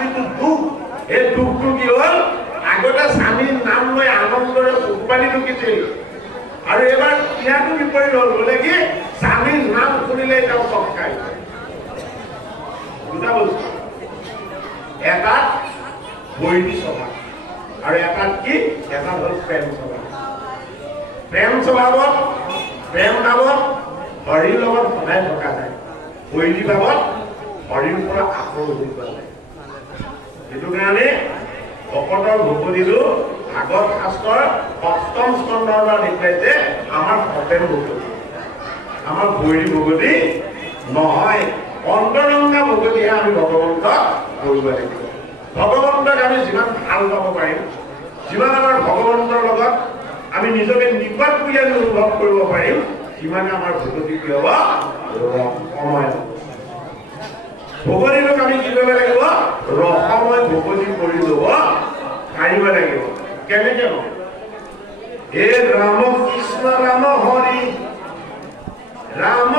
যিটো দুখ এই দুখটো কি হ'ল আগতে স্বামীৰ নাম লৈ আনন্দৰে উৎপালি ঢুকিছিল আৰু এবাৰ ইয়াতো বিপৰীত হ'ল বোলে কি স্বামীৰ নাম শুনিলে তেওঁ চক খায় দুটা বস্তু এটাত বৈৰী স্বভাৱ আৰু এটাত কি এটা হ'ল প্ৰেম স্বভাৱ প্ৰেম স্বভাৱত প্ৰেম ভাৱত হৰিৰ লগত সদায় থকা যায় বৈৰী ভাৱত হৰিৰ পৰা আঁতৰ হৈ যোৱা যায় সেইটো কাৰণে ভকতৰ ভকতিটো ভাগৱত শাস্ত্ৰৰ 8ম স্কন্ধৰ পৰা দেখুৱাইছে আমাৰ সতেন ভকতি আমাৰ বৈৰী ভকতি নহয় অন্তৰংগা ভকতিহে আমি ভগৱন্তক কৰিব লাগিব ভগৱন্তক আমি যিমান ভাল পাব পাৰিম যিমান আমাৰ ভগৱন্তৰ লগত আমি নিজকে নিকট বুলি আমি অনুভৱ কৰিব পাৰিম সিমানে আমাৰ ভকতি কি হ'ব সময় ভকতিটোক আমি কি কৰিব লাগিব ৰসময় ভকতি কৰি ল'ব পাৰিব লাগিব কেনেকে হ'ব হে ৰাম কৃষ্ণ ৰাম হৰি ৰাম